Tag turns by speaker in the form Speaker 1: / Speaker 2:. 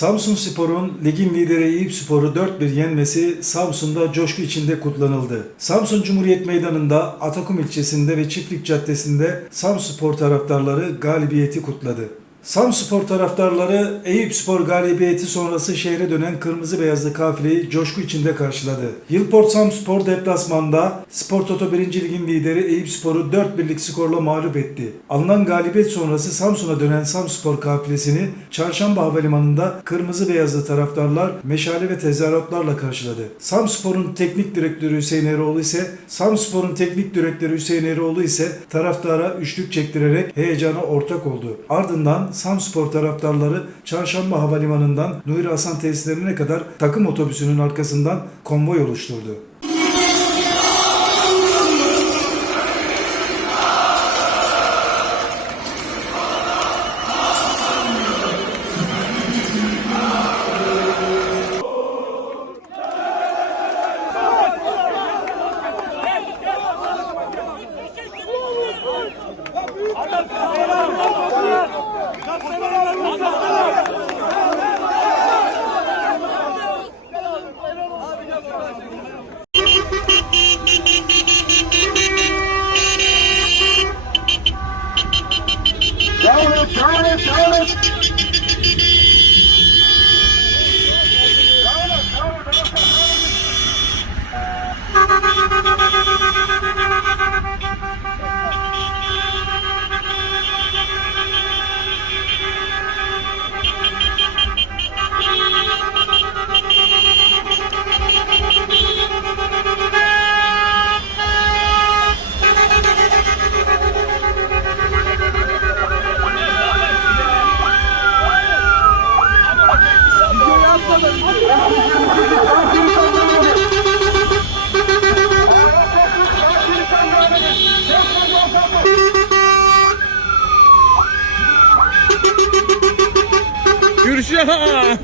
Speaker 1: Samsun Spor'un ligin lideri Eyüp Spor'u 4-1 yenmesi Samsun'da coşku içinde kutlanıldı. Samsun Cumhuriyet Meydanı'nda Atakum ilçesinde ve Çiftlik Caddesi'nde Samsun Spor taraftarları galibiyeti kutladı. Samsun Spor taraftarları Eyüp Spor galibiyeti sonrası şehre dönen kırmızı beyazlı kafileyi coşku içinde karşıladı. Yılport Samspor deplasmanda Spor Toto 1. Ligin lideri Eyüp Spor'u 4 birlik skorla mağlup etti. Alınan galibiyet sonrası Samsun'a dönen Samspor kafilesini Çarşamba Havalimanı'nda kırmızı beyazlı taraftarlar meşale ve tezahüratlarla karşıladı. Samspor'un teknik direktörü Hüseyin Eroğlu ise Samspor'un teknik direktörü Hüseyin Eroğlu ise taraftara üçlük çektirerek heyecana ortak oldu. Ardından Samspor taraftarları Çarşamba Havalimanı'ndan Nuri Hasan tesislerine kadar takım otobüsünün arkasından konvoy oluşturdu.
Speaker 2: Thomas, Thomas, Thomas.
Speaker 3: John!